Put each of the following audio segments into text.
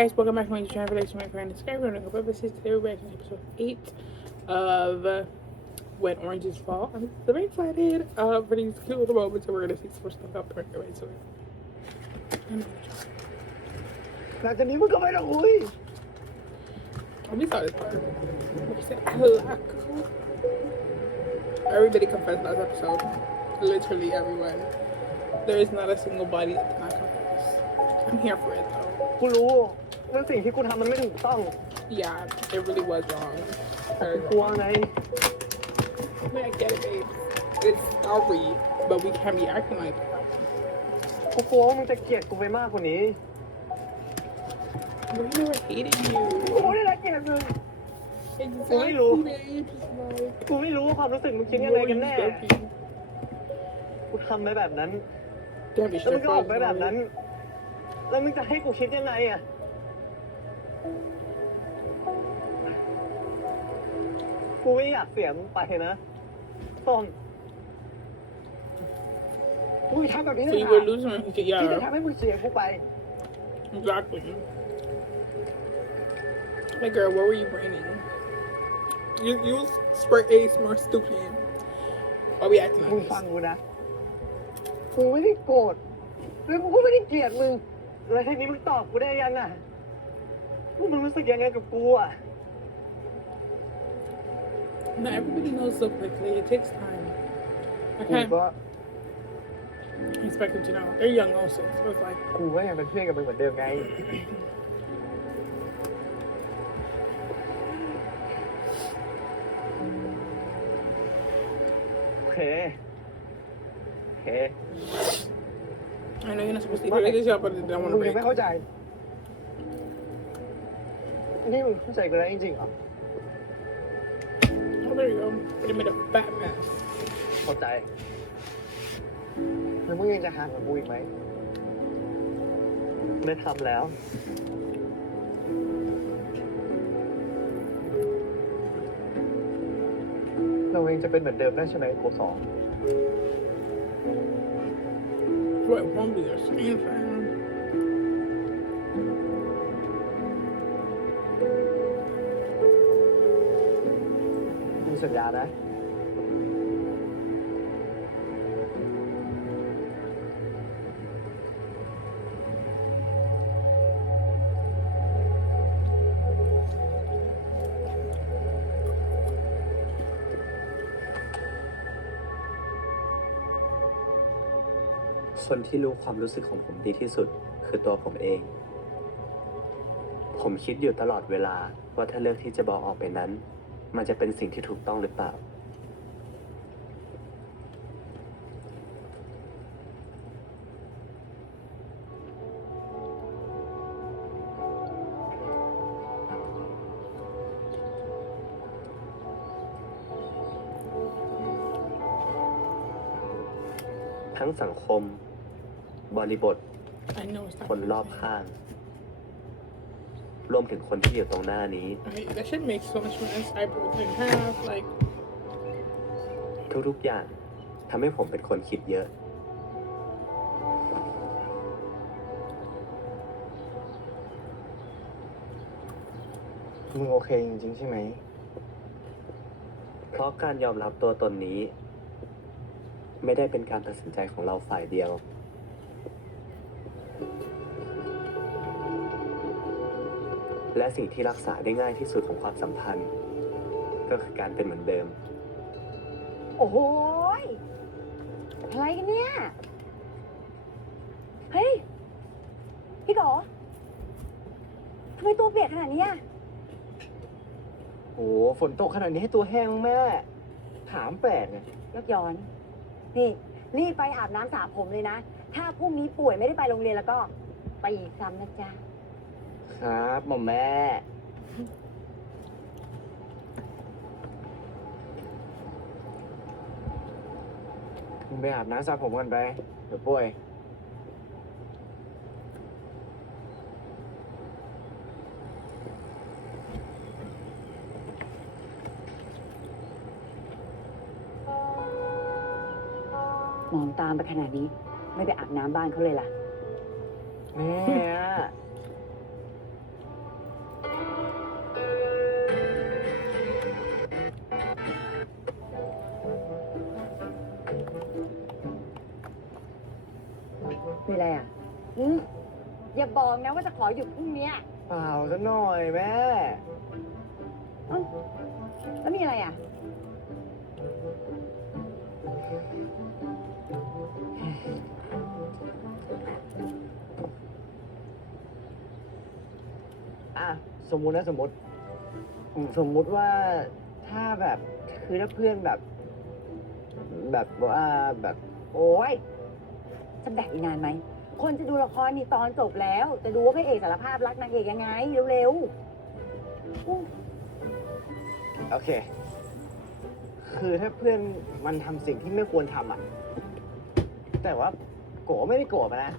guys, welcome back to my channel. Relax to my friend. Subscribe to my purposes. Today we're back in episode 8 of When Oranges Fall. I'm very excited for these cute little moments, and we're gonna see some more stuff up right away. So, หลังจากนี้มึงก็ไม่ต้องคุย we saw this part. We said, everybody confessed last episode. Literally everyone. There is not a single body that did not confess. I'm here for it though. กูรู้ว่าสิ่งที่กูทำมันไม่ถูกต้อง Yeah, it really was wrong. กูกลัวไง I get it, babe. It's sorry, but we can't be acting like that. กูกลัวว่ามึงจะเกลียดกูไปมากกว่านี้ We never hated you. กูไม่ได้รักเกลียดมึง Exactly, babe. กูไม่รู้ว่าความรู้สึกมึงคิดยังไงกันแน่ กูทำไปแบบนั้น Damn, you แล้วมึง should ก็ออก have ไปแบบนั้น แล้วมึงจะให้กูคิดยังไงอ่ะ กูไม่อยากเสียมึงไปนะต้นกูทำแบบนี้ So เลย you นะ were losing him. ที่จะ Yeah, ทำให้มึงเสียกูไป exactly. Like, girl, what were you bringing? You spray ace more stupid. Why we acting มึง like ฟัง this? กูนะ กูไม่ได้โกรธแล้วกูก็ไม่ได้เกลียดมึง แล้วทีนี้มึงตอบกูได้ยังอ่ะว่ามึงรู้สึกยังไงกับกูอ่ะ Not everybody knows so quickly. It takes time. I กู can't ก็ expect them to know. They're young also, so it's like, กูก็ยังเป็นเพื่อนกับมึงเหมือนเดิมไง โอเค โอเค I know you're not supposed to eat this up, but I don't want มึ to งยัง break. ไม่เข้าใจ นี่มึงเข้าใจกูแล้วจริงๆเหรอ Oh, there you go. But it made a fat mess. เข้าใจ แล้วมึงยังจะห่างกับกูอีกไหม ไม่ทำแล้ว เราเองจะเป็นเหมือนเดิมได้ใช่ไหมโคสอง So it won't be the same thing. มึงสัญญานะ คนที่รู้ความรู้สึกของผมดีที่สุดคือตัวผมเอง ผมคิดอยู่ตลอดเวลาว่าถ้าเลือกที่จะบอกออกไปนั้น มันจะเป็นสิ่งที่ถูกต้องหรือเปล่า ทั้งสังคม บริบท I know it's not. คนรอบข้าง รวมถึงคนที่อยู่ตรงหน้านี้ That shit makes so much sense. I broke it in half. Like, ทุกๆอย่างทำให้ผมเป็นคนคิดเยอะ มึงโอเคจริงๆใช่ไหม เพราะการยอมรับตัวตนนี้ ไม่ได้เป็นการตัดสินใจของเราฝ่ายเดียว และสิ่งที่รักษาได้ง่ายที่สุดของความสัมพันธ์ ก็คือการเป็นเหมือนเดิม โอ้โหยอะไรกันเนี่ย เฮ้ย พี่ก๋อทำไมตัวเปียกขนาดนี้อะ โอ้ฝนตกขนาดนี้ให้ตัวแห้งแม่ ถามแปลกไง ยกย้อน นี่รีบไปอาบน้ำสระผมเลยนะ ถ้าพรุ่งนี้ป่วยไม่ได้ไปโรงเรียนแล้วก็ ไปอีกซ้ำนะจ๊ะ ครับหม่อมแม่ มึงไปอาบน้ำสระผมกันไป เดี๋ยวป่วย มองตามไปขนาดนี้ ไม่ไปอาบน้ำบ้านเขาเลยล่ะ แม่ มีอะไรอ่ะอย่าบอกนะว่าจะขอหยุดพรุ่งเนี้ย เปล่าซะหน่อยแม่ เอ้าแล้วมีอะไรอ่ะ อ่ะสมมุตินะสมมติว่าถ้าแบบคือถ้าเพื่อนแบบว่าแบบ โอ้ยจะแบกอีกนานไหม คนจะดูละครนี่ตอนจบแล้ว จะดูว่าพระเอกสารภาพรักนางเอกยังไง เร็วๆอู้ โอเค คือถ้าเพื่อนมันทำสิ่งที่ไม่ควรทำอ่ะ แต่ว่าโกไม่ได้โกรธมันนะ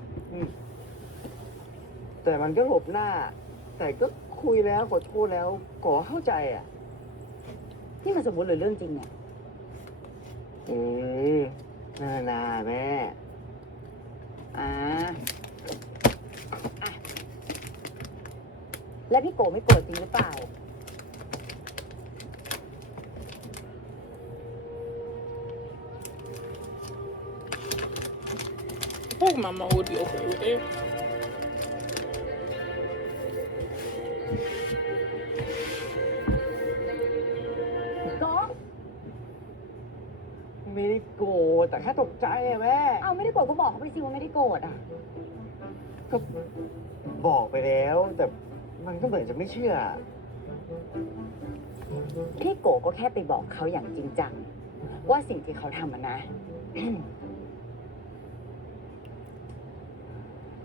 แต่มันก็หลบหน้า แต่ก็คุยแล้วขอโทษแล้วโกเข้าใจอ่ะ นี่มันสมมติหรือเรื่องจริงเนี่ย อืมนาแม่ อ่าอ่ะแล้วพี่โกไม่โกรธจริงหรือเปล่า I think Mama would be okay with it. โก ไม่ได้โกรธแต่แค่ตกใจอะแม่ เอาไม่ได้โกรธก็บอกเขาไปสิว่าไม่ได้โกรธอ่ะ ก็บอกไปแล้ว แต่มันก็เหมือนจะไม่เชื่อ พี่โกก็แค่ไปบอกเขาอย่างจริงจัง ว่าสิ่งที่เขาทำนะ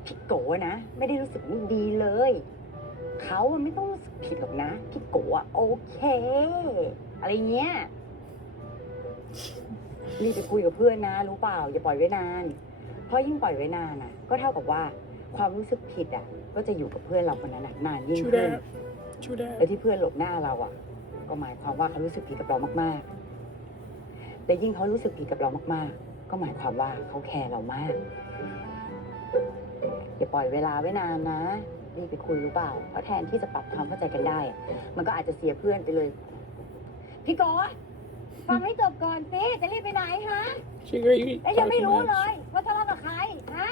พี่โกนะ ไม่ได้รู้สึกไม่ดีเลย เขาไม่ต้องรู้สึกผิดหรอกนะ พี่โกโอเค อะไรเงี้ยรีบไปคุยกับเพื่อนนะ รู้เปล่า อย่าปล่อยไว้นาน เพราะยิ่งปล่อยไว้นานก็เท่ากับว่าความรู้สึกผิดก็จะอยู่กับเพื่อนเราคนนั้นนานยิ่ง True ขึ้น that. True that. และที่เพื่อนหลบหน้าเราก็หมายความว่าเขารู้สึกผิดกับเรามากๆและยิ่งเขารู้สึกผิดกับเรามากๆ ก็หมายความว่าเขาแคร์เรามาก อย่าปล่อยเวลาไว้นานนะรีบไปคุยรู้เปล่า เพราะแทนที่จะปรับความเข้าใจกันได้ มันก็อาจจะเสียเพื่อนไปเลย พี่โกฟังให้จบก่อนสิจะรีบไปไหนฮะ Sugar, you และยังไม่ talking รู้เล much. ยว่าทะเลาะกับใครฮะ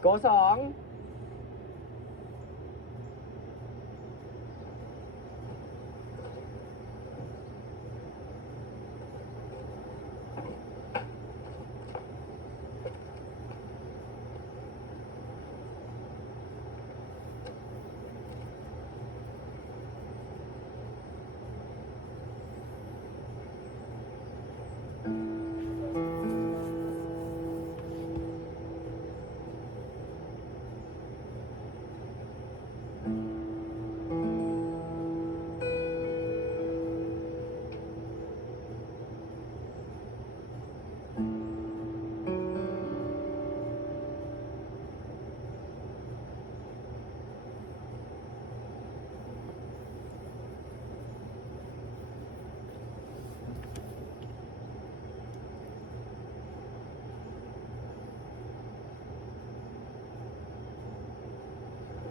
โกสอง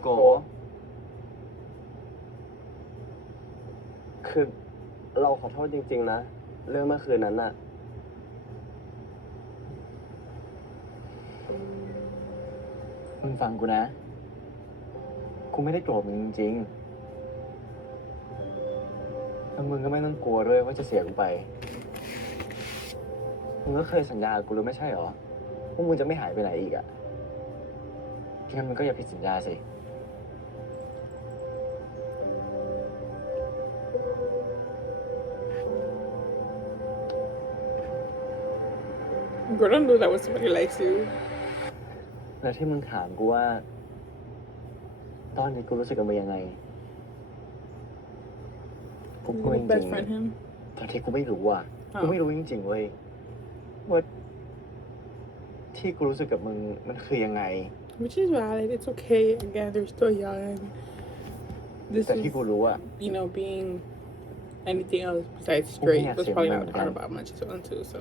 โกคือเราขอโทษจริงๆนะ เรื่องเมื่อคืนนั้นน่ะ มึงฟังกูนะ กูไม่ได้โกรธมึงจริงๆแล้วมึงก็ไม่ต้องกลัวด้วยว่าจะเสียกูไป มึงก็เคยสัญญากูแล้วไม่ใช่หรอว่ามึงจะไม่หายไปไหนอีกอ่ะงั้นมึงก็อย่าผิดสัญญาสิ Girl, don't do that when somebody likes you. แล้วที่มึงถามกูว่า ตอนนี้กูรู้สึกกับมึงยังไง กูพูด You จ would ริ best ง friend him. ๆตอนที่กูไม่รู้อ่ะ อ้าว กูไม่รู้จริงๆเว้ยว่าที่กูรู้สึกกับมึงมันคือยังไง Which is valid. It's okay. Again, they're still young. This แต่ที่ is, กูรู้อ่ะ you know, being anything else besides straight yeah, was same probably here, not hard man. about much as one too. So,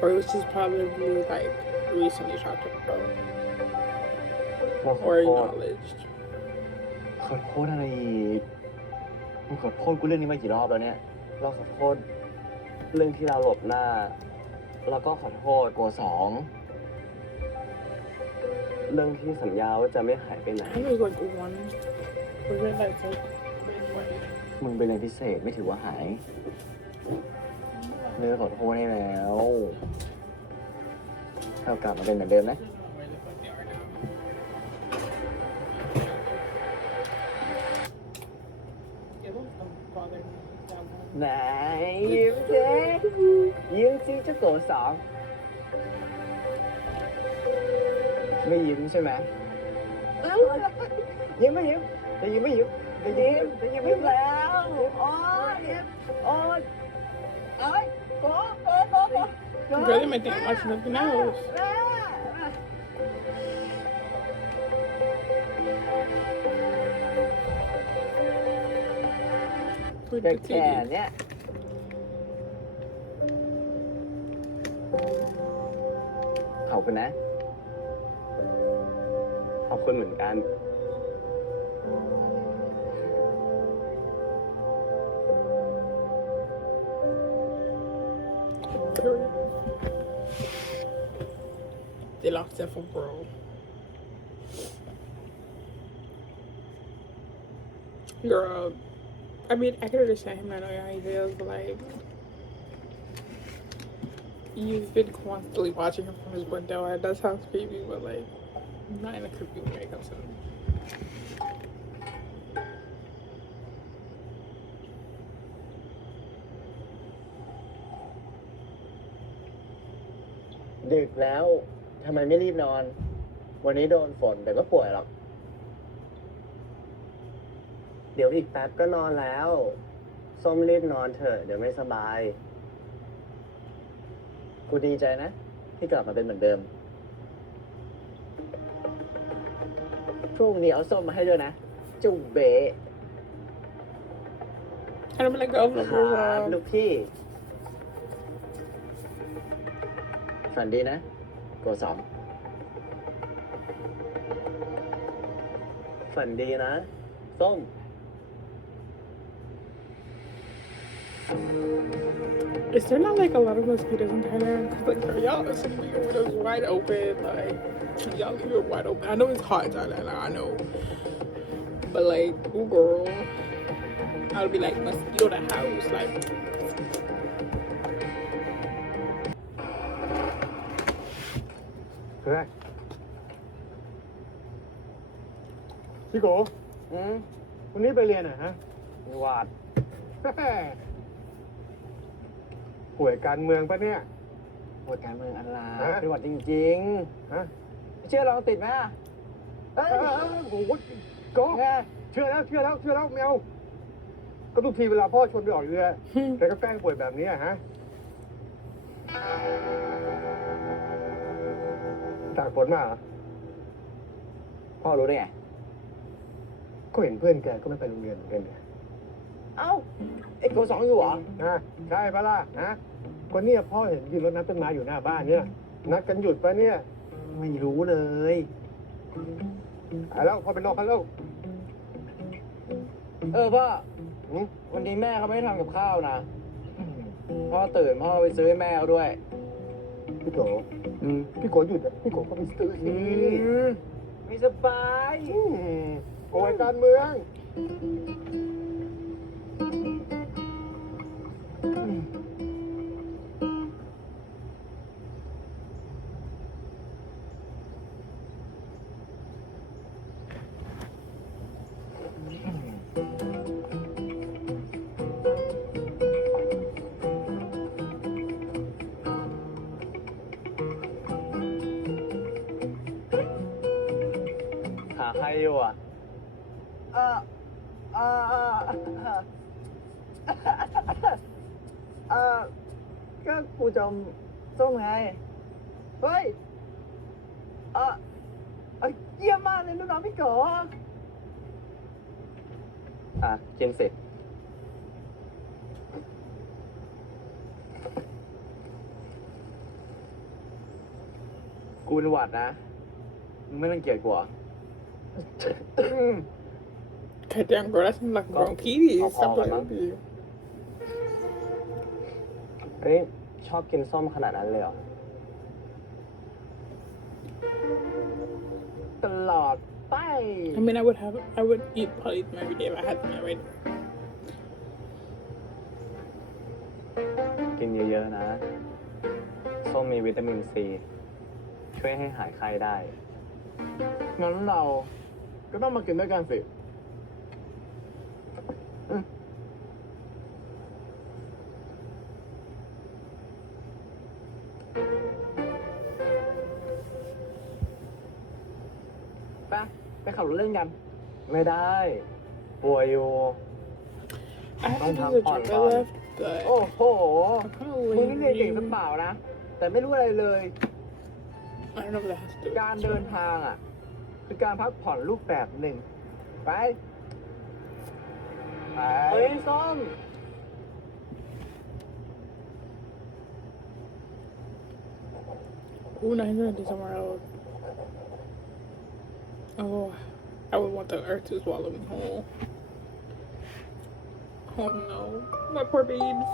or it was just probably like recently talked about เราขอ or โทษ acknowledged. ขอโทษอะไรอีกมึงขอโทษกูเรื่องนี้มากี่รอบแล้วเนี่ย เราขอโทษเรื่องที่เราหลบหน้า แล้วก็ขอโทษโกสองเรื่องที่สัญญาว่าจะไม่หายไปไหน I think it was like one. Was it like way? มึงไปเรียนพิเศษไม่ถือว่าหายเนื้อขอโทษให้แล้วเรากลับมาเป็นเหมือนเดิมนะ ไหนยิ้มสิยิ้มสิเจ้าโกสองไม่ยิ้มใช่ไหมยิ้มไม่ยิ้มจะยิ้มไม่ยิ้มจะยิ้มจะยิ้มไม่ยิ้มแล้วโอ้ยยิ้มโอ้ยโอ้ยโก Really, my thing watching nothing else. แต่แค่เนี้ยขอบคุณนะ ขอบคุณเหมือนกัน They lost their full world. Girl, I mean, I can understand him not knowing how he feels, but like, you've been constantly watching him from his window, and that sounds creepy, but like, not in a creepy way it comes to him. ดึกแล้วทำไมไม่รีบนอน วันนี้โดนฝนแต่ก็ป่วยหรอก เดี๋ยวอีกแป๊บก็นอนแล้ว ส้มรีบนอนเถอะเดี๋ยวไม่สบาย กูดีใจนะ ที่กลับมาเป็นเหมือนเดิม พรุ่งนี้เอาส้มมาให้ด้วยนะ จุ๊บเบะ I don't let go of ครับ the ลูกพี่ ฝันดีนะโกสอง ฝันดีนะ ส้ม Is there not like a lot of mosquitoes in Thailand? Cause like girl, y'all listen to your windows wide open, like y'all leave it wide open. I know it's hot in Thailand, like, I know, but like, ooh girl, I'll be like mosquito the house, like. เฮ้ยพี่โก วันนี้ไปเรียนเหรอฮะ นิวาด ป่วยการเมืองปะเนี่ย ปวดการเมืองอะไร ฮะ เป็นหวัดจริง ฮะ ๆ เชื่อลองติดไหมอะเอ้ย โอ้โหโก็ ไง เชื่อแล้วไม่เอาก็ทุกทีเวลาพ่อชวนไปออกเรือแกก็แกล้งป่วยแบบนี้อะฮะตากฝนมาเหรอ พ่อรู้ได้ไง ก็เห็นเพื่อนแกก็ไม่ไปโรงเรียนเหมือนกันเนี่ย เอ้าไอ้โกสองอยู่เหรอ นะใช่ปะล่ะฮะก็เนี่ยพ่อเห็นยืนรถน้ำต้นไม้อยู่หน้าบ้านเนี่ย นัดกันหยุดปะเนี่ย ไม่รู้เลย แล้วพ่อไปนอกกันแล้ว พ่อ หืม วันนี้แม่เขาไม่ได้ทำกับข้าวนะ พ่อตื่นพ่อไปซื้อให้แม่เขาด้วย พี่โกพี่โกหยุดอะพี่โกก็ไปซื้อสิ ไม่สบาย โอ้ยการเมือง หาใครอยู่อ่ะก็กูจมส้มไง เฮ้ยเยี่ยมมากเลยน้องพี่โกกินสิ พ เป็นหวัดนะ มึงไม่รังเกียจกูเหรอ Goddamn, bro, that sounds like bronchitis. I'll Stop call playing him, with you. เฮ้ย ชอบกินส้มขนาดนั้นเลยเหรอ ตลอดไป I mean, I would eat polythene every day if I had them right now. กินเยอะๆนะ ส้มมีวิตามินซี ช่วยให้หายไข้ได้ งั้นเราก็ต้องมากินด้วยกันสิ ไปขับรถเล่นกัน ไม่ได้ ป่วยอยู่ I have Don't to have do the fun, trip I bud. left, but โอ้โห I'm kind of มึงนี่เรียนเก่ง lazy. สักเปล่านะ แต่ไม่รู้อะไรเลย I don't know if that has to do การ with เดิน it. ทางอ่ะ คือการพักผ่อนรูปแบบหนึ่ง ไป เฮ้ย ส้ม Ooh, now he's gonna do somewhere else. Oh, I would want the earth to swallow me whole. Oh no, my poor babes.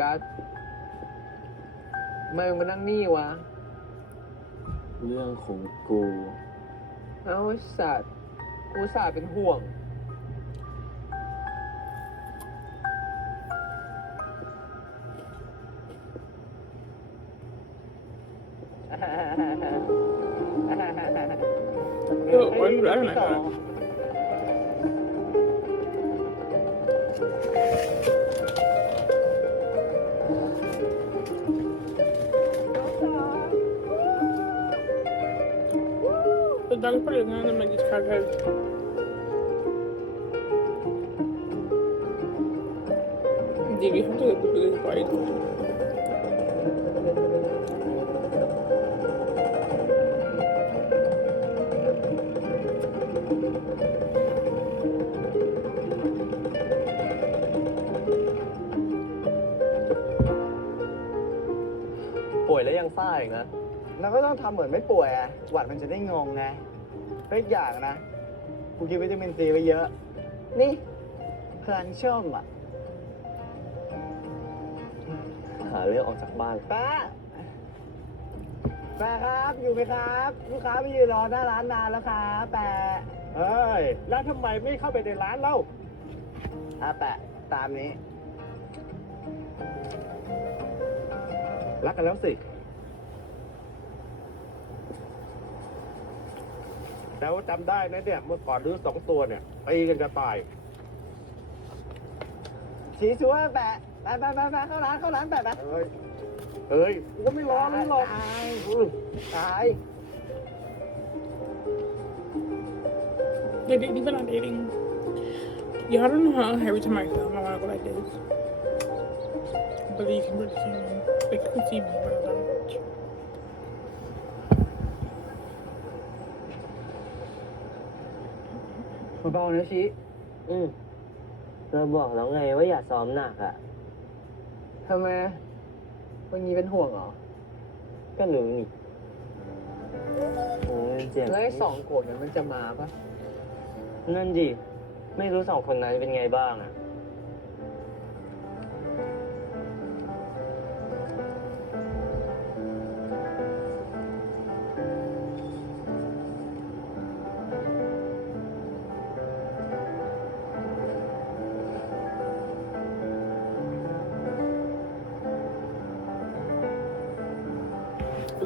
กัสทำไมมึงมานั่งนี่วะ เรื่องของกู เอาไอ้สัตว์ กูสาเป็นห่วง Oh, why did I not know? 'The dog's probably gonna them like these crackheads. Dude, you have to get the biggest bite.ป่วยแล้วยังซ่าอีกนะ แล้วก็ต้องทำเหมือนไม่ป่วยอ่ะ หวัดมันจะได้งงไงแล้วอีกอย่างนะ กูกินวิตามินซีไปเยอะ นี่พลังช่อมอ่ะ หาเรื่องออกจากบ้านป้าครับ อยู่ไหมครับ ลูกค้าไปยืนรอหน้าร้านนานแล้วครับแปะ เฮ้ย แล้วทำไมไม่เข้าไปในร้านเล่า แปะ ตามนี้ รักกันแล้วสิ แล้วจำได้นะเนี่ย เมื่อก่อนดื้อ2 ตัวเนี่ยตีกันจะตาย ชี้ชัวร์แปะ ไปเข้าร้านแปะ เฮ้ย เฮ้ย กูก็ไม่ร้อนมึงหรอก ตาย They're dating, but not dating. Yeah, I don't know how every time I film, I wanna go like this. But you can really see me. Like, you can see me, but not much. เบาๆนะชี้ เราบอกแล้วไงว่าอย่าซ้อมหนักอ่ะ ทำไมวันนี้เป็นห่วงเหรอ ก็รู้นี่โอ้ยเจ็บ แล้วไอ้2 โกรธนั้นมันจะมาปะ นั่นดิ ไม่รู้2 คนนั้นเป็นไงบ้างอ่ะ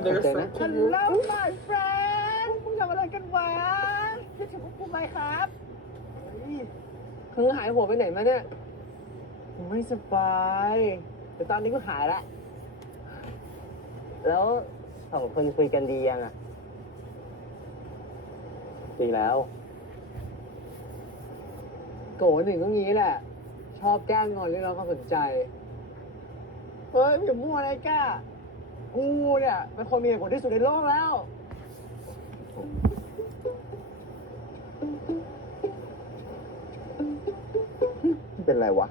They're เจอนะ so ฮัล cute. โหล my friend มึงทำอะไรกันวะคิดถึงพวกกูไหมครับมึงหายหัวไปไหนมาเนี่ยไม่สบายแต่ตอนนี้ก็หายละ แล้ว2 คนคุยกันดียังอ่ะ ดีแล้ว โกหนึ่งก็งี้แหละ ชอบแกล้งงอนเรียกร้องความสนใจ เฮ้ยอย่ามั่วอะไรก้ากูเนี่ยเป็นคนมีเหตุผลที่สุดในโลกแล้ว เป็นไรวะ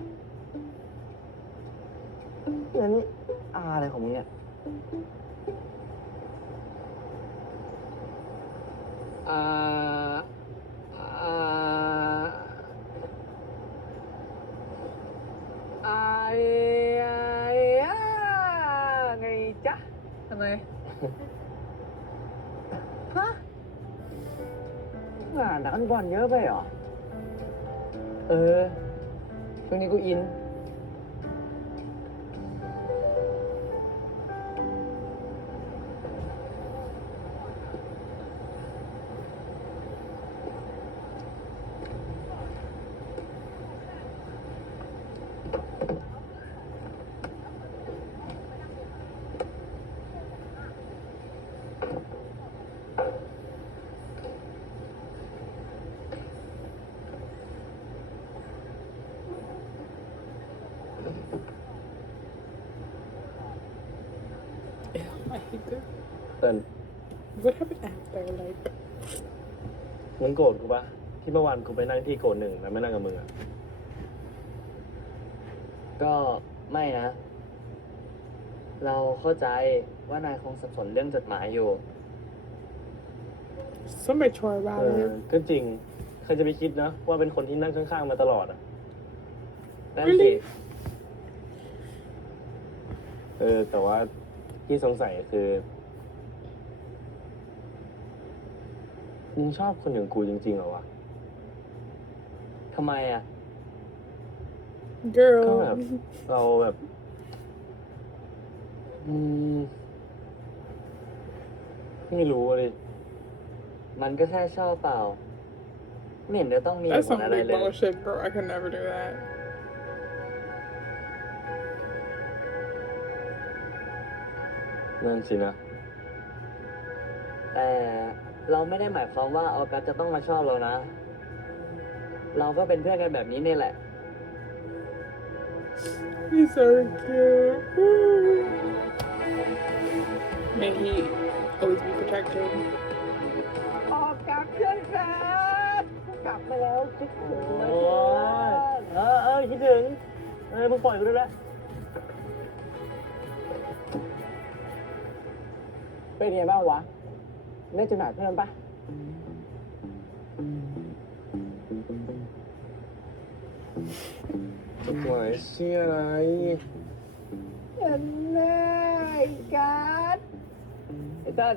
แล้วนี่อะไรของมึงเนี่ยอ่าอ่าไงจ๊ะทำไม ฮะอ่านนักบอลเยอะไปเหรอ ช่วงนี้กูอิน I hate this. เติ้ล What happened after? Like, มึงโกรธกูปะที่เมื่อวานกูไปนั่งที่โกรธหนึ่งแล้วไม่นั่งกับมึงอ่ะ ก็ไม่นะ เราเข้าใจว่านายคงสับสนเรื่องจดหมายอยู่ somebody try about it. ก็จริง ใครจะไปคิดนะว่าเป็นคนที่นั่งข้างๆมาตลอดอ่ะนั่นสิ Really? แต่ว่าที่สงสัยคือมึงชอบคนอย่างกูจริงๆเหรอวะทำไมอ่ะ ก็แบบ Girl. เราแบบไม่รู้เลยมันก็แค่ชอบเปล่าไม่เห็นจะต้องมี That's ผล some อะไร big เลย bullshit, bro. I could never do that. นั่นสินะ แต่เราไม่ได้หมายความว่าออกัสจะต้องมาชอบเรานะ เราก็เป็นเพื่อนกันแบบนี้นี่แหละ He's so cute. May he always be protected. ออกจากเพื่อนครับกลับมาแล้วคิดถึง โอ้ยคิดถึงมึงปล่อยกูได้แล้วเป็นไงบ้างวะได้จุดหมายเพิ่มปะจุดหมายเชี่ยอะไรเห็นแน่การ์ดไอ้เต้น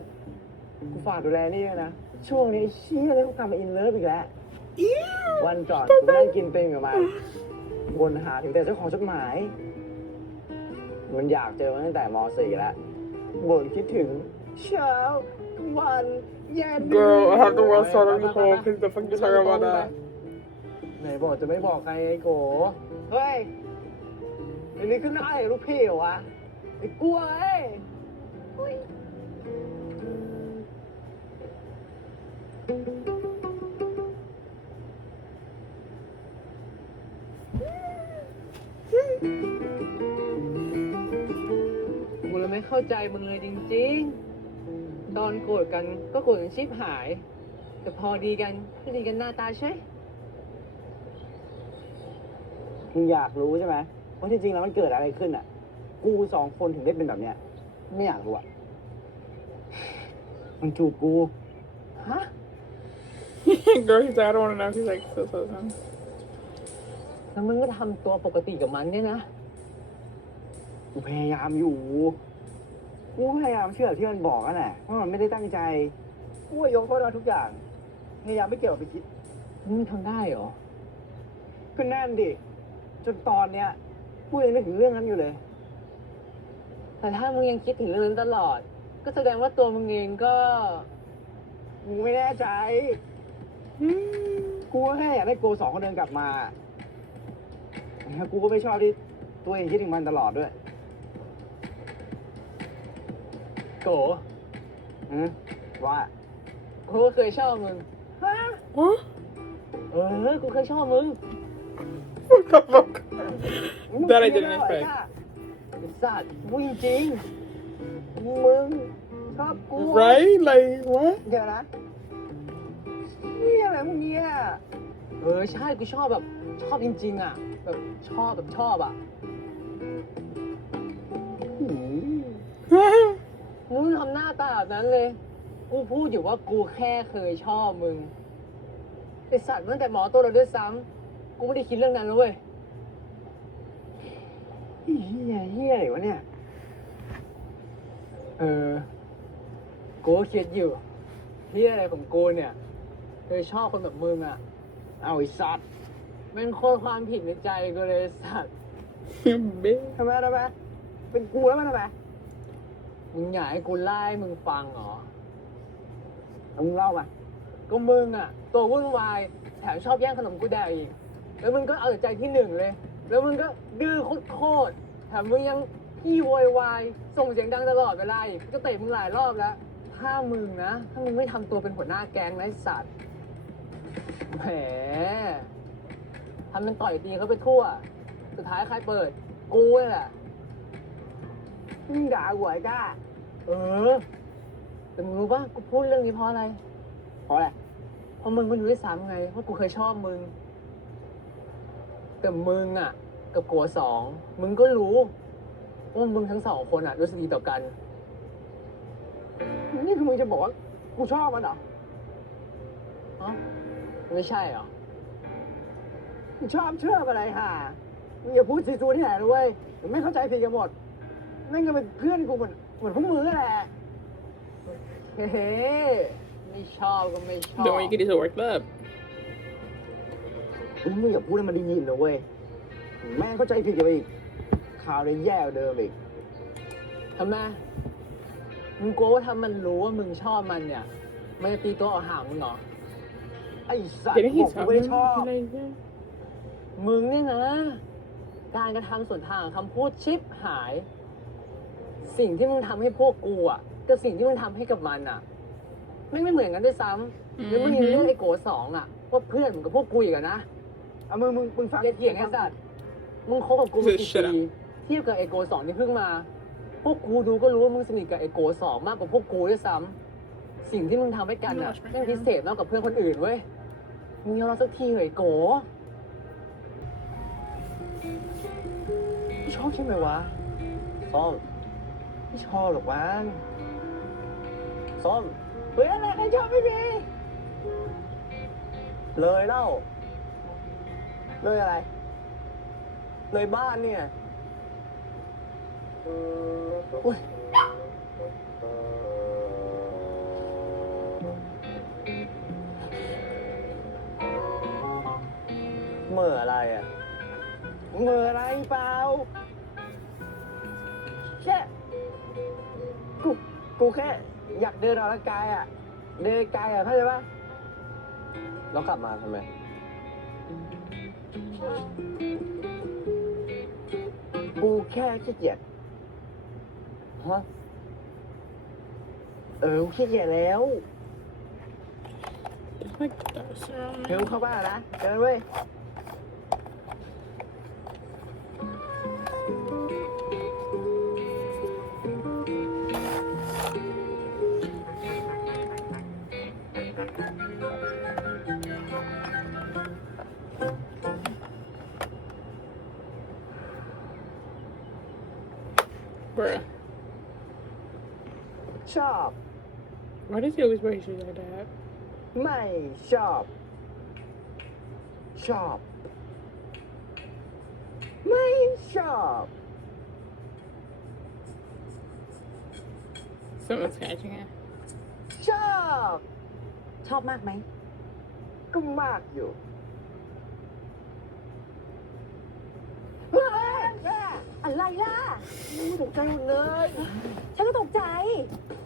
กูฝากดูแลนี่ด้วยนะ ช่วงนี้เชี่ยเลยกูกลับมาอินเลิฟอีกแล้ว วันก่อนกูนั่งกินเต็งกับมันวนหาถึงแต่เจ้าของจดหมาย มันอยากเจอมันตั้งแต่ม .4 แล้วบ่นคิดถึงเช้าวันเย็น Girl, I have the world start on home because the fuck you talking about that? ไหนบอกจะไม่บอกใครไอ้โกเฮ้ยอันนี้ขึ้นได้ลูกพี่เหรอวะไอ้กลัวเอ้ยกูเลยไม่เข้าใจมึงเลยจริงๆ ตอนโกรธกันก็โกรธกันชิบหาย แต่พอดีกันก็ดีกันหน้าตาใช่มึงอยากรู้ใช่ไหมว่าที่จริงแล้วมันเกิดอะไรขึ้นอ่ะ กูสองคนถึงได้เป็นแบบเนี้ย ไม่อยากรู้อ่ะ มันจูบกู ฮะ Girl, he's like, I don't want to know. He's like, so. แล้วมึงก็ทำตัวปกติกับมันเนี่ยนะ กูพยายามอยู่ กูพยายามเชื่อที่มันบอกนั่นแหละว่ามันไม่ได้ตั้งใจ กูยกโทษเราทุกอย่าง พยายามไม่เกี่ยวกับไปคิด มึงทำได้เหรอ ก็แน่นดิ จนตอนเนี้ย กูยังนึกถึงเรื่องนั้นอยู่เลย แต่ถ้ามึงยังคิดถึงเรื่องนั้นตลอด ก็แสดงว่าตัวมึงเองก็ มึงไม่แน่ใจ กูแค่อยากได้โกสองคนเดินกลับมาแล้วกูก็ไม่ชอบที่ตัวเองคิดถึงมันตลอดด้วย โกว่ากูก็เคยชอบมึง Huh? กูเคยชอบมึง What the fuck? That I didn't expect. ไอ้สัตว์กูจริงๆมึงชอบกู Right? Like, what? เดี๋ยวนะนี่อะไรพวกเนี้ย ใช่กูชอบแบบชอบจริงๆอ่ะแบบชอบอ่ะมึงทำหน้าตาแบบนั้นเลยกูพูดอยู่ว่ากูแค่เคยชอบมึงไอสัตว์ตั้งแต่หมอตัวเราด้วยซ้ำกูไม่ได้คิดเรื่องนั้นเลยเว้ยเฮียอะไรวะเนี่ยกูก็คิดอยู่เฮียอะไรของกูเนี่ยเคยชอบคนแบบมึงอ่ะเอาไอสัตว์เป็นโคตรความผิดในใจกูเลยไอ้สัตว์ เบ๊ะ ทำไมเป็นกูแล้วมันทำไม มึงอยากให้กูไล่มึงฟังเหรอ เอามึงเล่ามา ก็มึงอ่ะ ตัววุ่นวายแถมชอบแย่งขนมกูแดกอีกแล้วมึงก็เอาแต่ใจที่หนึ่งเลย แล้วมึงก็ดื้อโคตรแถมมึงยังขี้โวยวายส่งเสียงดังตลอดเวลาอีกก็เตะมึงหลายรอบแล้ว ถ้ามึงไม่ทำตัวเป็นหัวหน้าแก๊งนะไอ้สัตว์แหมทำเป็นต่อยตีเขาไปทั่ว สุดท้ายใครเปิด กูนี่แหละ มึงด่ากูไอ้ก้า แต่มึงรู้ป่ะกูพูดเรื่องนี้เพราะอะไร เพราะอะไร เพราะมึงก็รู้ด้วยซ้ำไงว่ากูเคยชอบมึง แต่มึงอ่ะ กับกัวสองมึงก็รู้ว่ามึงทั้งสองคนอ่ะรู้สึกดีต่อกัน นี่คือมึงจะบอกว่ากูชอบมันเหรอ อ๋อไม่ใช่เหรอ มึงชอบเชื่ออะไรห่ามึงอย่าพูดซีซูที่ไหนนะเว้ยเดี๋ยวไม่เข้าใจผิดกันหมดแม่งก็เป็นเพื่อนกูเหมือนพวกมึงนั่นแหละ เฮ้ไม่ชอบก็ไม่ชอบ Don't want you get this worked up มึงอย่าพูดให้มันได้ยินนะเว้ยแม่งเข้าใจผิดกันไปอีกข่าวเลยแย่กว่าเดิมอีก ทำไมมึงกลัวว่าถ้ามันรู้ว่ามึงชอบมันเนี่ย มันจะตีตัวออกห่างมึงเหรอ ไอ้สัตว์ Didn't บ he อกกู tell ไม่ได้ him ชอบ like that? มึงเนี่ยนะ การกระทำส่วนทางคำพูดชิปหาย สิ่งที่มึงทำให้พวกกูอ่ะกับสิ่งที่มึงทำให้กับมันอ่ะไม่เหมือนกันด้วยซ้ำแล้วมึงยังเลือกไอ้โกสองอ่ะว่าเพื่อนมึงกับพวกกูอีกอะนะ เอามึงฟัง อย่าเถียงไอ้สัตว์มึงคบกับกูมากี่ Shut up ปีเทียบกับไอ้โกสองที่เพิ่งมา พวกกูดูก็รู้ว่ามึงสนิทกับไอ้โกสองมากกว่าพวกกูด้วยซ้ำสิ่งที่มึงทำให้กันอ่ะแม่งพิเศษมากกว่าเพื่อนคนอื่นเว้ยมึงยอมรับสักทีเหรอไอ้โก ไม่ชอบใช่ไหมวะส้มไม่ชอบหรอกมั้งส้มเฮ้ยอะไรใครชอบไม่มีเลยเล่าเลยอะไร เลยบ้านเนี่ยอุ้ยเหม่ออะไรอ่ะเหม่ออะไรเปล่าแค่กูแค่อยากเดินออกกำลังกายอ่ะเดินไกลอ่ะเข้าใจปะแล้วกลับมาทำไมกูแค่ขี้เกียจฮะกูขี้เกียจแล้ว Like that, sir. เร็วเข้าบ้านนะเดินเว้ย Bruh. ชอบ Why does he always wear his shoes like that? ไม่ชอบ ชอบ ไม่ชอบ Someone's catching it. ชอบ ชอบมากไหม ก็มากอยู่เฮ้ยแม่ อะไรล่ะ ตกใจหมดเลย ฉันก็ตกใจ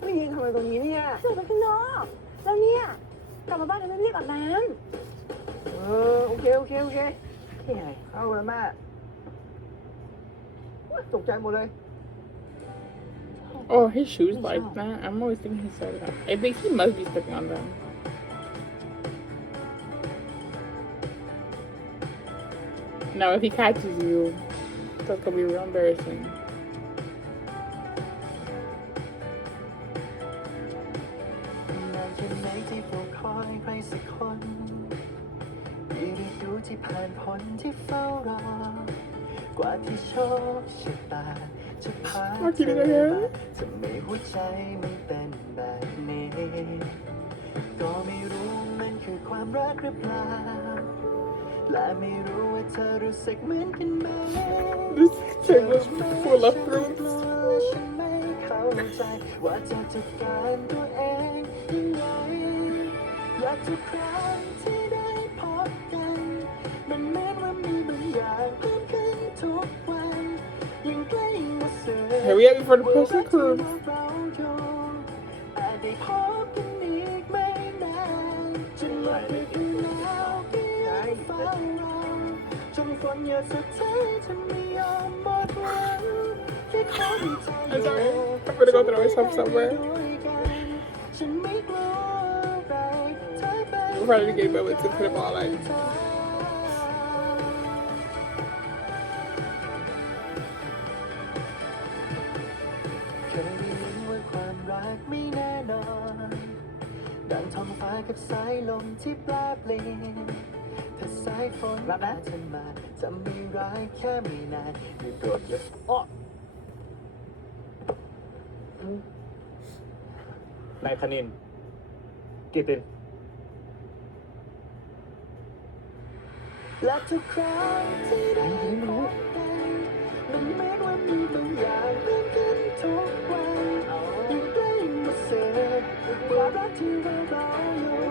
ไม่ยินทำอะไรตรงนี้เนี่ย เกิดไปข้างนอก แล้วเนี่ยกลับมาบ้านทำไมไม่รีบอาบน้ โอเคที่ไหนเข้าแล้วแม่โอ๊ยตกใจหมดเลย Oh, his shoes like that? I'm always thinking he's so that. I think he must be stepping on them. Now, if he catches you, that's gonna be real embarrassing. นานแค่ไหนที่เฝ้าคอยใครสักคนยิ่ง อยู่ที่ผ่านพ้นที่เฝ้ารอกว่าที่โชคชะตาจะพาเธอมาจะไม่หัวใจมันเป็นแบบนี้ก็ไม่รู้มันคือความรักหรือเปล่าและไม่รู้ว่าเธอรู้สึกเหมือนกันไหม This chick was full of fruits. ฉันไม่เข้าใจว่าจะจัดการตัวเองยังไงและทุกครั้งที่ได้พบกันมันเหมือนว่ามีบางอย่างเพิ่มขึ้นทุกวันยิ่งใกล้ยิ่งรู้สึก Hurry up before the person comes. เราอยู่อาจได้พบกันอีกไม่นานจนหมดฤดูหนาวก็ยังเฝ้ารอจนฝนหยุดสุดท้ายจะไม่ยอมหมดหวังแค่ขอให้เธอ I'm sorry. I'm gonna go throw myself somewhere. ฉันไม่กลัวอะไรเธอเป็น We're probably getting better to put them all like. เคยได้ยินว่าความรักไม่แน่นอนดังท้องฟ้ากับสายลมที่แปรเปลี่ยนถ้าสายฝนมาเธอมาจะไม่ร้ายแค่ไม่นานไม่โกรธเลยอ้อนายคณินกิตินและทุกครั้งที่ได้พบกันมันเหมือนว่ามีบางอย่างเพิ่มขึ้นทุกวันยิ่งใกล้ยิ่งรู้สึกว่ารักที่เรารออยู่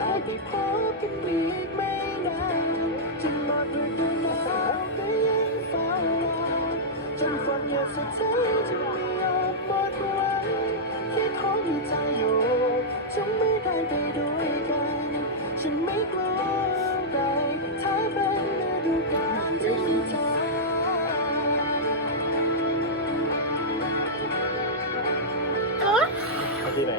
อาจได้พบกันอีกไม่นานจนหมดฤดูหนาวก็ยังเฝ้ารอจนฝนหยุดสุดท้ายจะไม่ยอมหมดหวังแค่ขอมีเธออยู่จะไม่ได้ไปด้วยกันฉันไม่กลัวอะไรถ้าเป็นฤดูกาลที่มีเธอที่ไหน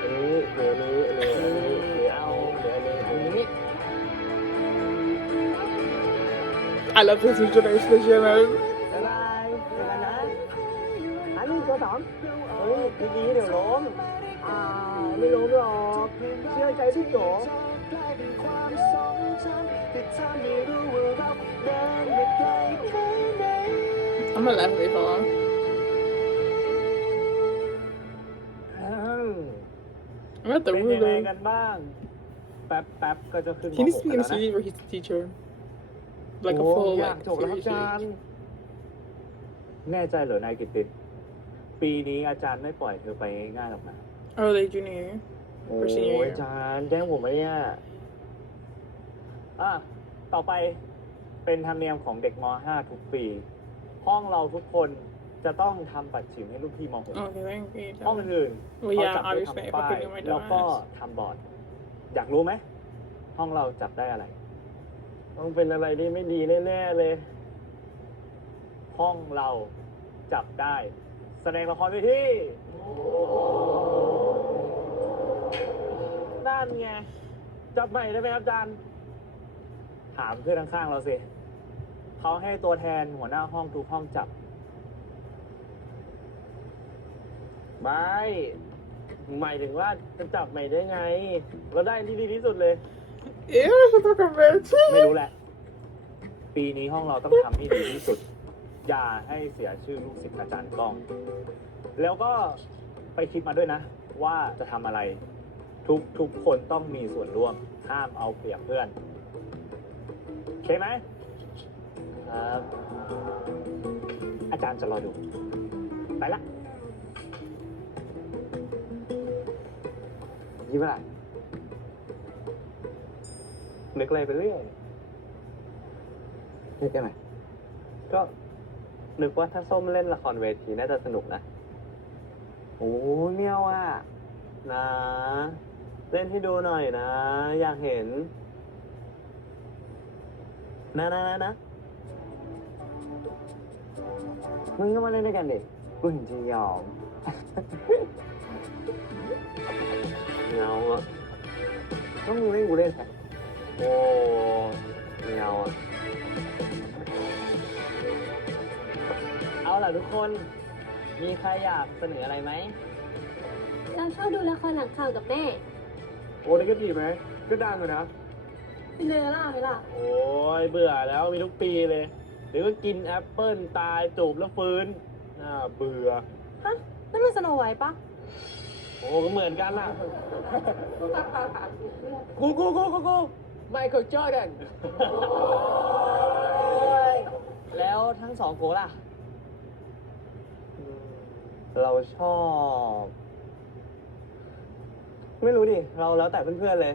อันนี้เหลือนี้เหลืออันนี้เหลือเอาเหลืออันนี้ I love this new generation of Gemmas. บ๊ายบายเจอกันนะอันนี้ตัวสองเฮ้ยดีๆเดี๋ยวล้มไม่ล้มหรอกเชื่อใจพี่โก I'm gonna laugh if they fall off. I'm at the เป็นยังไง ruler. กันบ้าง แป๊บก็จะขึ้น He needs to ม be in a หกแล้วนะ series where he's the teacher. Like a โอ้ full อยาก like จบแล้วครับ series. อาจารย์ แน่ใจเหรอนายกิตตินปีนี้อาจารย์ไม่ปล่อยเธอไปง่ายๆหรอกนะ Oh, like junior. โอ้ Or senior ย year. อาจารย์แจ้งผมมาเนี่ยต่อไปเป็นธรรมเนียมของเด็กม .5 ทุกปี ห้องเราทุกคนจะต้องทำปัดฉิมให้รุ่นพี่ม .6 Okay, thank you. ห้องอื่น Well, เขา yeah, จับได้ obviously, if ทำ I ป้าย could do my แล้วก็ dumbass. ทำบอร์ด อยากรู้ไหม ห้องเราจับได้อะไร ต้องเป็นอะไรที่ไม่ดีแน่ๆเลย ห้องเราจับได้ แสดงละครเวทีนั่นไง จับใหม่ได้ไหมครับอาจารย์ ถามเพื่อนข้างๆเราสิ เขาให้ตัวแทนหัวหน้าห้องทุกห้องจับ ไม่หมายถึงว่าจะจับใหม่ได้ไง เราได้ที่ดีที่สุดเลย Ew, shut the fuck up, bitch. ไม่รู้แหละ ปีนี้ห้องเราต้องทำให้ดีที่สุด อย่าให้เสียชื่อลูกศิษย์อาจารย์กล้อง แล้วก็ไปคิดมาด้วยนะ ว่าจะทำอะไร ทุกคนต้องมีส่วนร่วม ห้ามเอาเปรียบเพื่อนโอเคไหมครับ อาจารย์จะรอดู ไปละยิ้มอะไรนึกอะไรไปเรื่อยนึกอะไรก็นึกว่าถ้าส้มเล่นละครเวทีน่าจะสนุกนะ โอ้เมียวอ่ะนะเล่นให้ดูหน่อยนะ อยากเห็นนะมึงก็มาเล่นด้วยกันดิกูเห็นจียอมเงาอ่ะก็มึงเล่นกูเล่นแหละโอ้เงาอ่ะเอาล่ะทุกคนมีใครอยากเสนออะไรไหม เราชอบดูละครหลังข่าวกับแม่ โอ้ได้ก็ดีไหมก็ดังเลยนะ เป็นเลยล่ะไหมล่ะ โอ้ยเบื่อแล้วมีทุกปีเลยหรือก็กินแอปเปิ้ลตายจูบแล้วฟื้นน่าเบื่อ ฮะนั่นมันสโนไวท์ปะ โอ้ก็เหมือนกันล่ะ กูไมเคิลจอร์แดน แล้วทั้งสองโกล่ะ เราชอบ ไม่รู้ดิ เราแล้วแต่เพื่อนๆเลย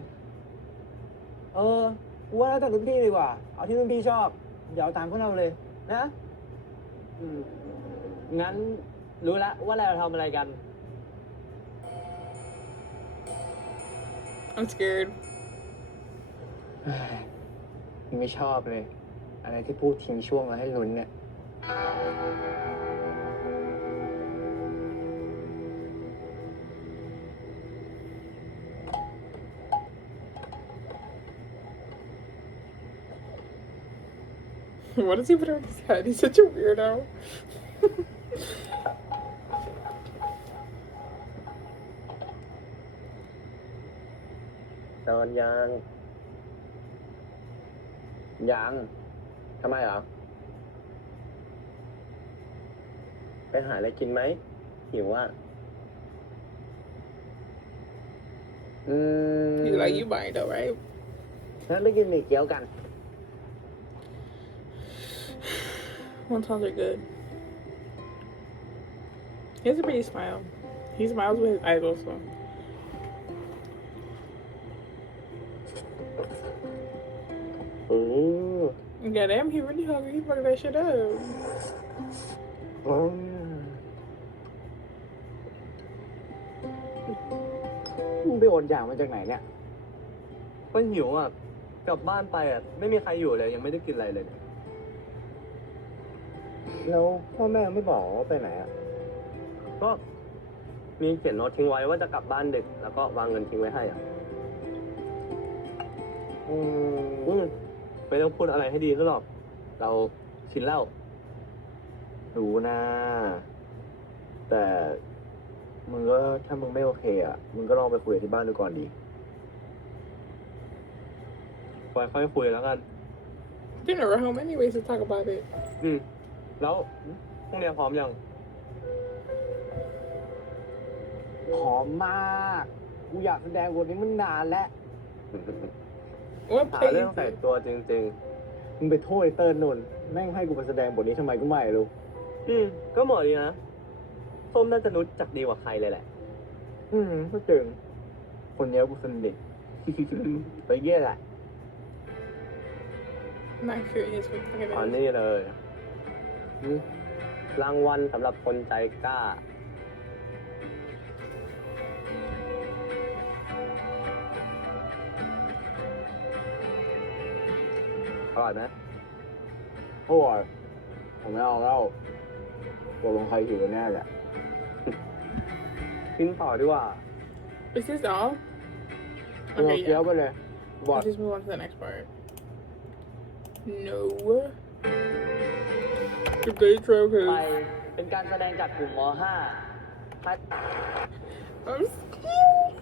กูว่าแล้วแต่รุ่นพี่ดีกว่า เอาที่รุ่นพี่ชอบอย่าเอาตามพวกเราเลยนะ งั้นรู้แล้วว่าเราทำอะไรกัน I'm scared. ไม่ชอบเลย อะไรที่พูดทิ้งช่วงแล้วให้ลุ้นเนี่ย What does he put on his head? He's such a weirdo. นอนยังทำไมเหรอ ไปหาอะไรกินไหมหิวอ่ะYou like you buying though, right? งั้นไปกินหมี่เกี๊ยวกัน Wontons are good. He has a pretty smile. He smiles with his eyes also. Yeah, damn, he really hungry. He fucking that shit up. มึงไปโอนอย่างมาจากไหนเนี่ย ก็หิวอ่ะ กลับบ้านไปอ่ะ ไม่มีใครอยู่เลย ยังไม่ได้กินอะไรเลย แล้วพ่อแม่ไม่บอกว่าไปไหนอ่ะ ก็มีเขียนโน้ตทิ้งไว้ว่าจะกลับบ้านดึก แล้วก็วางเงินทิ้งไว้ให้อ่ะไม่ต้องพูดอะไรให้ดีก็หรอก เราชินแล้ว รู้นะ แต่มึงก็ถ้ามึงไม่โอเคอ่ะ มึงก็ลองไปคุยกับที่บ้านดูก่อนดี ค่อยคุยแล้วกัน Dinner at home anyways to talk about it. แล้วพรุ่งนี้พร้อมยัง หอมมาก กูอยากแสดงบทนี้มันนานแล้ว What หา place เรื่อง is แต่ง it? ตัวจริง มึงไปโทษไอ้เติ้ลนนท์แม่งให้กูไปแสดงบทนี้ทำไมก็ไม่รู้ ๆ ก็เหมาะดีนะ ส้มน่าจะรู้จักดีกว่าใครเลยแหละ ก็จริงคนเนี้ยกูสนิท ไปเย่แหละ I'm not curious what the อัน fuck it นี้เลยรางวัลสำหรับคนใจกล้า อร่อยไหม โอ้ยผมไม่เอาแล้วตกลงใครหิวกันแน่แหละ กินต่อดีกว่า is. Is this all? มึงเอา Okay, เกี๊ยว yeah. ไปเลยบอด Let's just move on to the next part. No. The day trail ไป cause เป็นการแสดงจากกลุ่มม .5 I'm scared.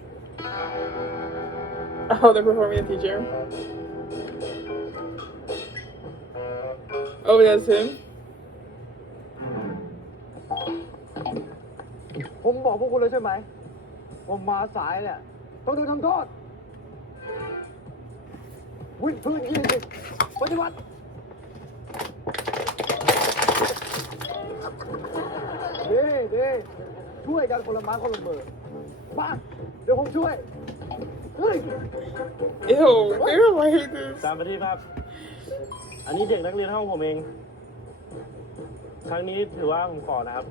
Oh, they're performing a teacher. Oh, that's him. ผมบอกพวกคุณเลยใช่ไหมว่ามาสายเนี่ยต้องโดนทำโทษวิ่งพื้น20ปฏิวัติดีช่วยกันคนละไม้คนละมือมาเดี๋ยวผมช่วยเฮ้ย Ew, I hate this. ตามไปที่ครับ อันนี้เด็กนักเรียนห้องผมเอง ครั้งนี้ถือว่าผมขอนะครับ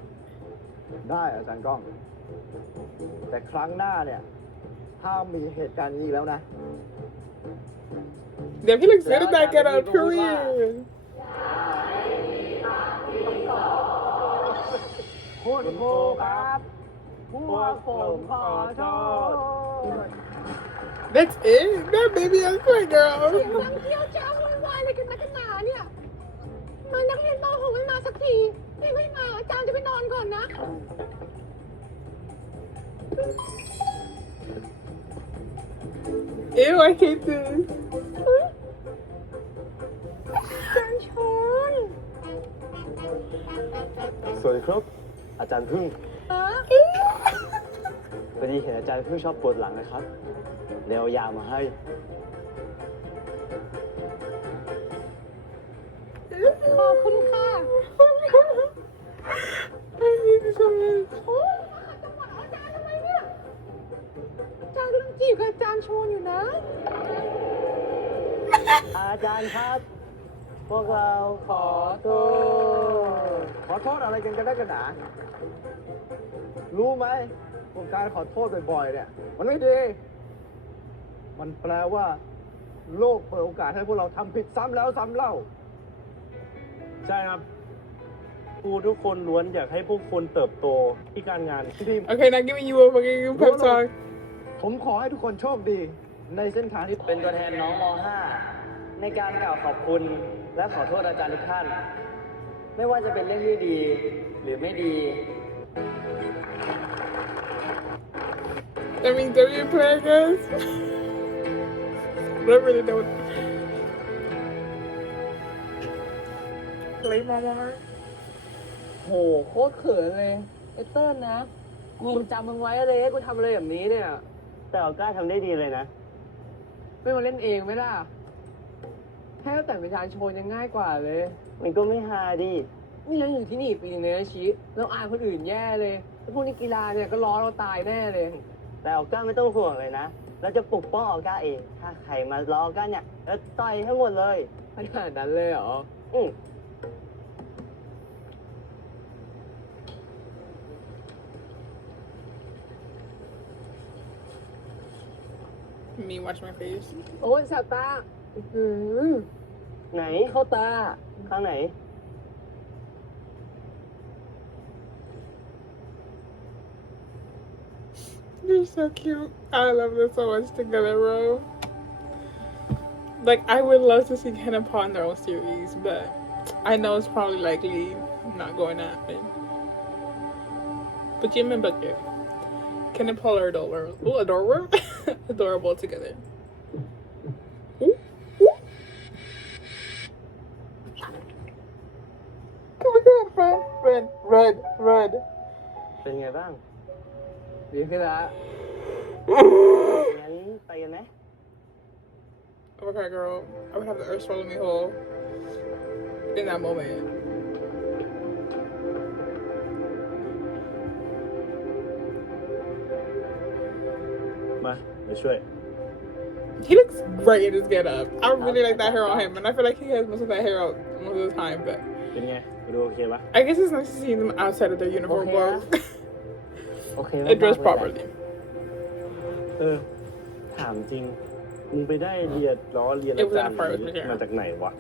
ได้อาจารย์ก้อง แต่ครั้งหน้าเนี่ย ถ้ามีเหตุการณ์นี้อีกแล้วนะ Damn, he looks good in that get up, period. คุณครูครับพวกผมขอโทษ That's it? That baby is great, girl. เที่ยวจ้าวุ่นวายอะไรกันมากันหนาเนี่ยมานักเรียนป .6 ไม่มาสักทีนี่ไม่มาอาจารย์จะไปนอนก่อนนะ Ew, I hate this. ครับ อาจารย์พึ่ง ฮะ พอดีเห็นอาจารย์พึ่งชอบปวดหลังนะครับเดี๋ยวเอายามาให้ ขอบคุณค่ะ I need this so much. โอ้จะหมาอาจารย์ทำไมเนี่ยอาจารย์กำลังจีบกับอาจารย์โชนอยู่นะ อาจารย์ครับ พวกเราขอโทษ ขอโทษอะไรกันได้กันหนารู้ไหมพวกการขอโทษบ่อยๆเนี่ย มันไม่ดี มันแปลว่า โลกเปิดโอกาสให้พวกเราทำผิดซ้ำแล้วซ้ำเล่า ใช่ครับครูทุกคนล้วนอยากให้พวกคุณเติบโตที่การงาน Okay, not giving you a fucking pep talk. ผมขอให้ทุกคนโชคดี ในเส้นทางที่เป็นตัวแทนน้องม .5 ในการกล่าวขอบคุณและขอโทษอาจารย์ทุกท่าน ไม่ว่าจะเป็นเรื่องที่ดีหรือไม่ดี That means W play, guys. I really don't. Play Mama Heart. โหโคตรเขินเลยไอ้เติ้ลนะ กูจำมึงไว้เลยให้กูทำอะไรแบบนี้เนี่ย แต่ออกล้าทำได้ดีเลยนะ ไม่มาเล่นเองไหมล่ะแค่แต่งเป็นจานโชว์ยังง่ายกว่าเลย มันก็ไม่ฮาดิ นี่เราอยู่ที่นี่ปีนึงเลยนะชิเราอายคนอื่นแย่เลยแล้วพวกนี้กีฬาเนี่ยก็ล้อเราตายแน่เลย แต่ออกล้าไม่ต้องห่วงเลยนะ เราจะปกป้องออกล้าเอง ถ้าใครมาล้อออกล้าเนี่ยเราต่อยให้หมดเลย ขนาดนั้นเลยเหรอ อืม Me wash my face. โอ้ยแสบตาอื้อหือ ไหน เข้าตา ข้างไหน They're so cute. I love them so much together, bro. Like, I would love to see Ken and Paul in their own series, but I know it's probably likely not going to happen. But Jim and Bucket, Ken and Paul are adorable. Ooh, adorable? Adorable together. Ooh, ooh. Oh my god, run. เป็นไงบ้าง ดีขึ้นแล้ว งั้นไปกันไหม Oh my god, girl. I would have the earth swallow me whole in that moment. มาเดี๋ยวช่วย He looks great in his getup. I really like that hair on him, and I feel like he has most of that hair out most of the time. But เป็นไงไปดูโอเคปะ I guess it's nice to see them outside of their uniform Okay. clothes โอเค and dressed มากๆเลย properly. เออ ถามจริง มึงไปได้เรียนล้อเรียน It อา was จาร in ย์ a part with me, มาจากไหนวะ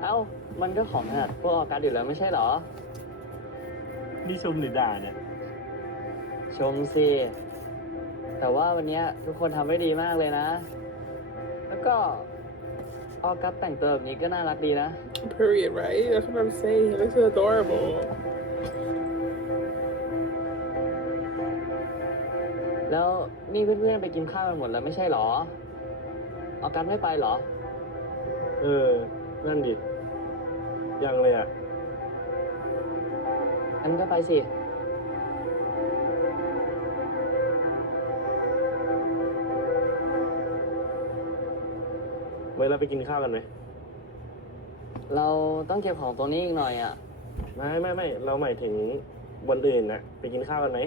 เอ้า มันก็ของถนัดพวกออกัสอยู่แล้วไม่ใช่เหรอ นี่ชมหรือด่าเนี่ย ชมสิ แต่ว่าวันเนี้ยทุกคนทำได้ดีมากเลยนะ แล้วก็ออกัสแต่งตัวแบบนี้ก็น่ารักดีนะ Period, right? That's what I'm saying. He looks adorable. แล้วนี่เพื่อนๆไปกินข้าวกันหมดแล้วไม่ใช่เหรอ ออกัสไม่ไปเหรอ เออ นั่นดิ ยังเลยอ่ะ อันก็ไปสิ ไว้เราไปกินข้าวกันไหม เราต้องเก็บของตรงนี้อีกหน่อยอ่ะ ไม่ เราหมายถึงวันอื่นนะไปกินข้าวกันไหม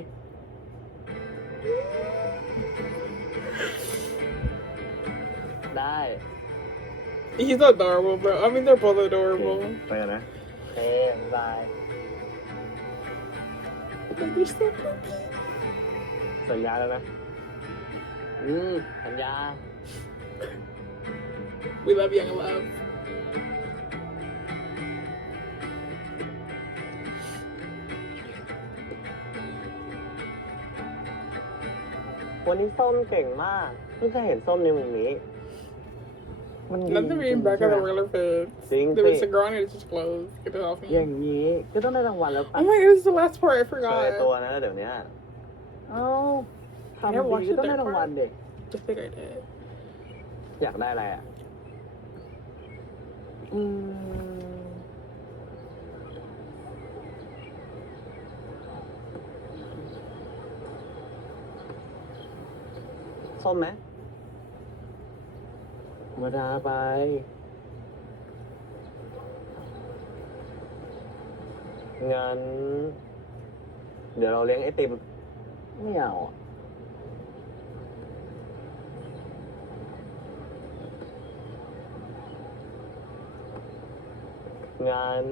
ได้ He's adorable, bro. I mean, they're both adorable. ไปกันนะ โอเคบ๊ายบาย Like, they're so cute. สัญญาแล้วนะ สัญญา We love young love. วันนี้ส้มเก่งมาก เพิ่งเคยเห็นส้มในมุมนี้ มันดี Let them read back at the regular foods. จริง The สิ Instagram is just closed. Get it off อย่า me. งนี้ก็ต้องได้รางวัลแล้วปะ Oh my god, this is the last part. I เจอตัว forgot. นะเดี๋ยวนี้เอ้า I ทำ never ดี watched ก็ the ต้องได้ third รางวัล part. เด็ก I think I did. อยากได้อะไรอ่ะ อืม ส้มไหมธรรมดาไป งั้น เดี๋ยวเราเลี้ยงไอติม ไม่เอาอะงั้น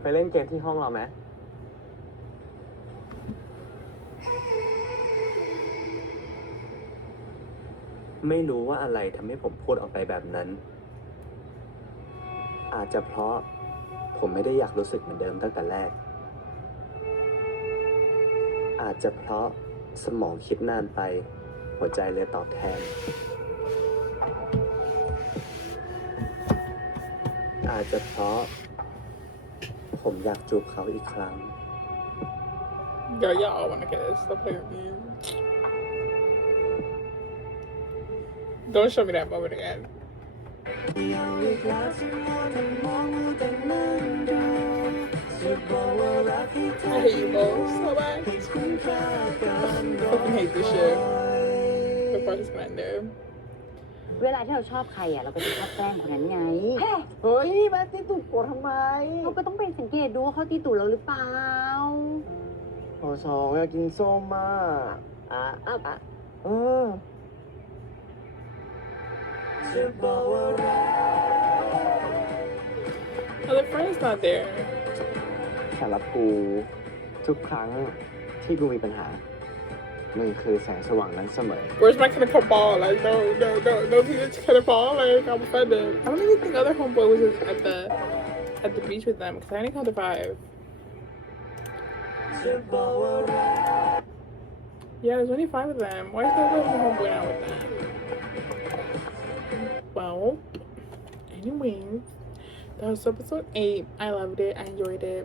ไปเล่นเกมที่ห้องเราไหม ไม่รู้ว่าอะไรทำให้ผมพูดออกไปแบบนั้น อาจจะเพราะผมไม่ได้อยากรู้สึกเหมือนเดิมตั้งแต่แรก อาจจะเพราะสมองคิดนานไป หัวใจเลยตอบแทน อาจจะเพราะผมอยากจูบเขาอีกครั้ง Yo, y'all wanna get this. Stop playing with me. Don't show me that moment again. ยังอีกแล้วที่มัวแต่มองมัวแต่นั่งดูจะบอกว่ารักให้เธอ I hate you both so ให้ much. คุ้มค่าการรอ Fucking hate this shit. Before this man do. เวลาที่เราชอบใครอ่ะเราก็จะชอบแกล้งคนนั้นไง เฮ้ยแม่ตีตุ่กดทำไม เราก็ต้องไปสังเกตดูว่าเขาตีตูดเราหรือเปล่า พอสองอยากกินส้มมากเออ จะบอกว่ารัก Oh, the friend's not there. สำหรับกูทุกครั้งที่กูมีปัญหามึงคือแสงสว่างนั้นเสมอ Where's my kind of ball? Like, no, he's kind of ball. Like, I'm offended. I don't even think the other homeboy was at the beach with them because I only counted 5. จะบอกว่ารัก Yeah, there's only 5 of them. Why is that little homeboy not with them? Well, anyways, that was episode 8. I loved it. I enjoyed it.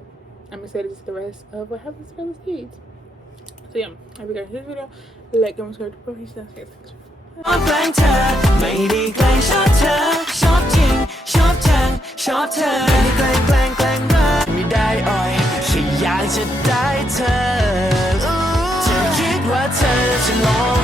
I'm excited to see the rest of what happens to this eight. So yeah, I hope you guys enjoyed this video. Like, comment, subscribe, please. Thanks. แกล้งเธอไม่ได้แกล้งชอบเธอชอบจริงชอบจังชอบเธอไม่ได้แกล้งรักไม่ได้อ่อยแค่อยากจะได้เธอเธอคิดว่าเธอจะลอง